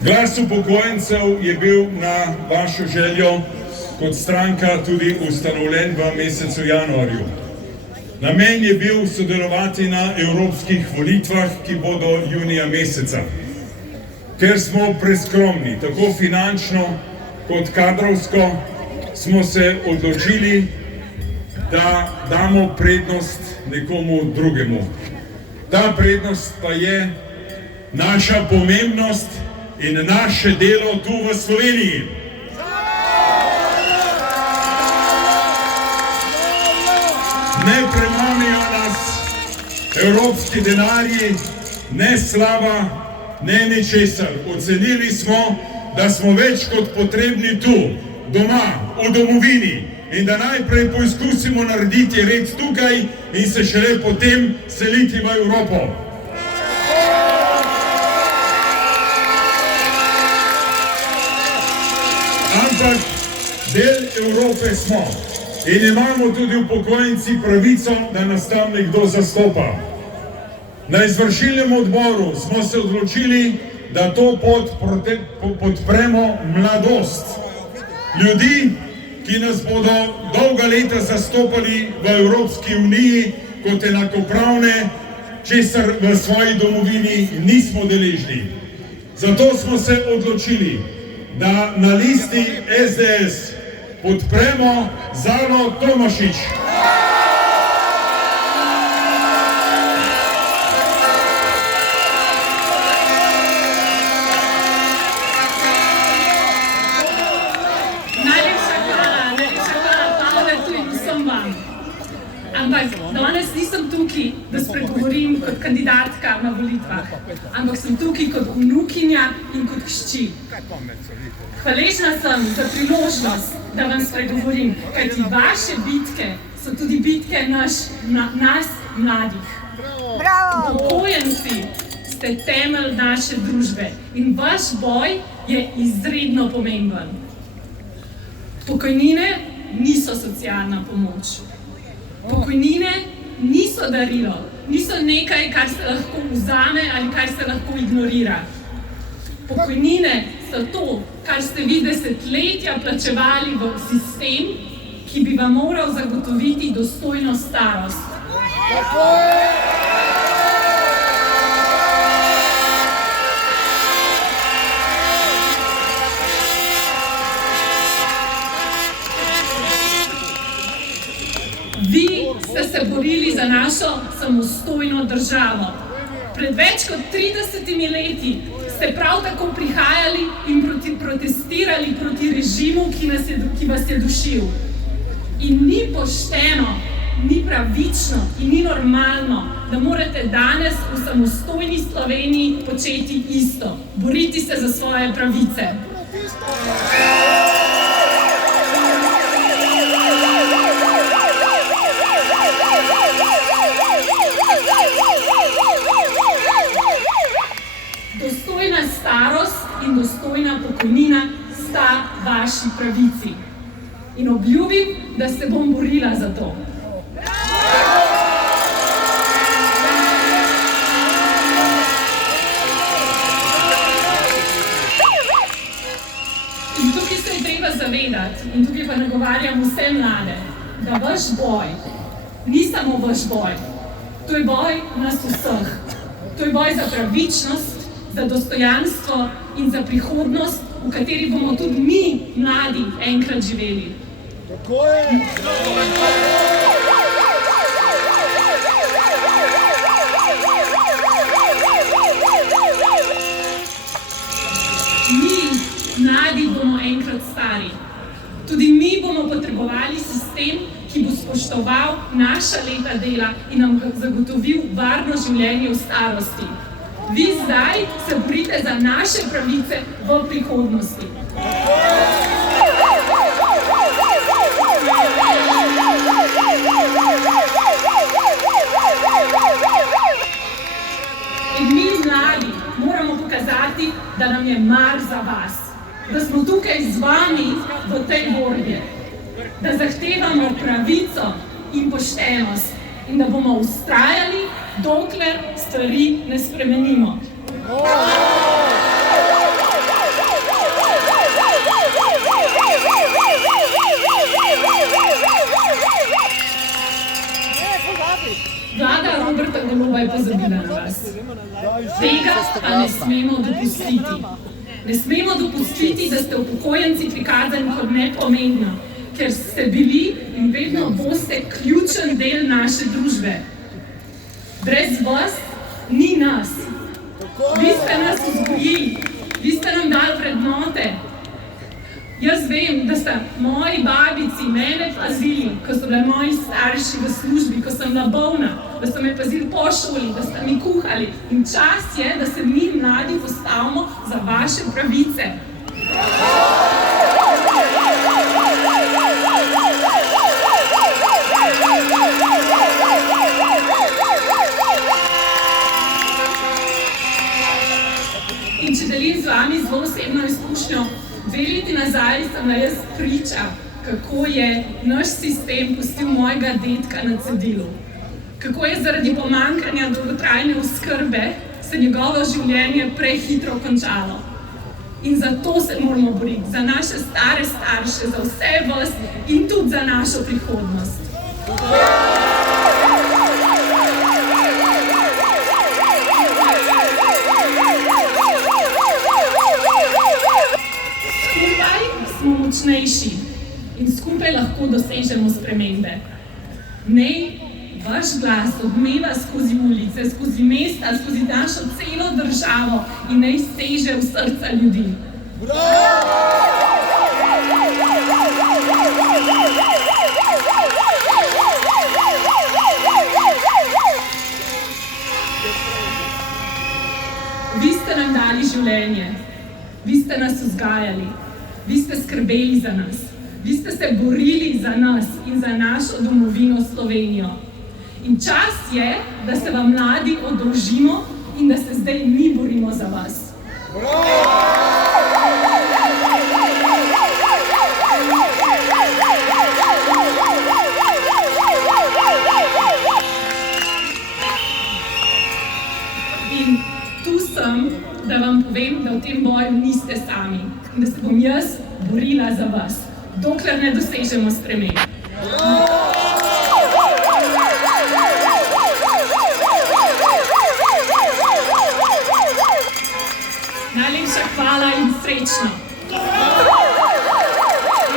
Glas upokojencev je bil na vašo željo kot stranka tudi ustanovljen v mesecu januarju. Namen je bil sodelovati na evropskih volitvah, ki bodo junija meseca. Ker smo preskromni, tako finančno kot kadrovsko, smo se odločili, da damo prednost nekomu drugemu. Ta prednost pa je naša pomembnost in naše delo tu v Sloveniji. Ne premamijo nas evropski denarji, ne slava, ne ničesar. Ocenili smo, da smo več kot potrebni tu, doma, v domovini in da najprej poizkusimo narediti red tukaj in se šele potem seliti v Evropo. Ampak del Evrope smo in imamo tudi upokojenci pravico, da nas tam nekdo zastopa. Na izvršilnem odboru smo se odločili, da to podpremo mladost. Ljudi, ki nas bodo dolga leta zastopali v Evropski uniji kot enakopravne, česar v svoji domovini nismo deležni. Zato smo se odločili, da na listi SDS podpremo Zalo Tomašič. Ampak danes nisem tukaj, da spregovorim kot kandidatka na volitvah, ampak sem tukaj kot vnukinja in kot hčer. Hvaležna sem za priložnost, da vam spregovorim, kajti vaše bitke so tudi bitke nas mladih. Upokojenci ste temelj naše družbe in vaš boj je izredno pomemben. Pokojnine niso socialna pomoč. Pokojnine niso darilo, niso nekaj, kar se lahko vzame ali kar se lahko ignorira. Pokojnine so to, kar ste vi desetletja plačevali v sistem, ki bi vam moral zagotoviti dostojno starost. Vi ste se borili za našo samostojno državo. Pred več kot 30 leti ste prav tako prihajali in protestirali proti režimu, ki vas je dušil. In ni pošteno, ni pravično in ni normalno, da morate danes v samostojni Sloveniji početi isto. Boriti se za svoje pravice. Dostojna starost in dostojna pokojnina sta vaši pravici. In obljubim, da se bom borila za to. In tukaj se je treba zavedati, in tukaj pa nagovarjam vse mlade, da vaš boj ni samo vaš boj. To je boj nas vseh. To je boj za pravičnost, za dostojanstvo in za prihodnost, v kateri bomo tudi mi, mladi, enkrat živeli. Tako je! Mi, mladi, bomo enkrat stari. Tudi mi bomo potrebovali sistem, ki bo spoštoval naša leta dela in nam zagotovil varno življenje v starosti. Vi zdaj se borite za naše pravice v prihodnosti. In mi mladi moramo pokazati, da nam je mar za vas, da smo tukaj z vami v tej borbi, da zahtevamo pravico in poštenost in da bomo vztrajali, dokler stvari ne spremenimo. smemo dopustiti. Ne smemo dopustiti, da ste upokojenci prikazani kot nepomembni, ker ste bili in vedno boste ključen del naše družbe. Brez vas ni nas. Vi ste nas vzgojili, vi ste nam dali vrednote. Jaz vem, da sta moji babici mene pazili, ko so bili moji starši v službi, ko sem bila bolna, da so me pazili po šoli, da sta mi kuhali. In čas je, da se mi mladi postavimo za vaše pravice. In če delim z vami zelo osebno izkušnjo, 2 leti nazaj sem bila jaz priča, kako je naš sistem pustil mojega dedka na cedilu. Kako je zaradi pomanjkanja dolgotrajne oskrbe se njegovo življenje prehitro končalo. In zato se moramo boriti, za naše stare starše, za vse vas in tudi za našo prihodnost. Smo močnejši in skupaj lahko dosežemo spremembe. Naj vaš glas odmeva skozi ulice, skozi mesta, skozi našo celo državo in naj seže v srca ljudi. Vi ste nam dali življenje, vi ste nas vzgajali. Vi ste skrbeli za nas, vi ste se borili za nas in za našo domovino Slovenijo. In čas je, da se vam mladi oddolžimo in da se zdaj mi borimo za vas. In tu sem, da vam povem, da v tem boju niste sami. In da se bom jaz borila za vas, dokler ne dosežemo sprememb.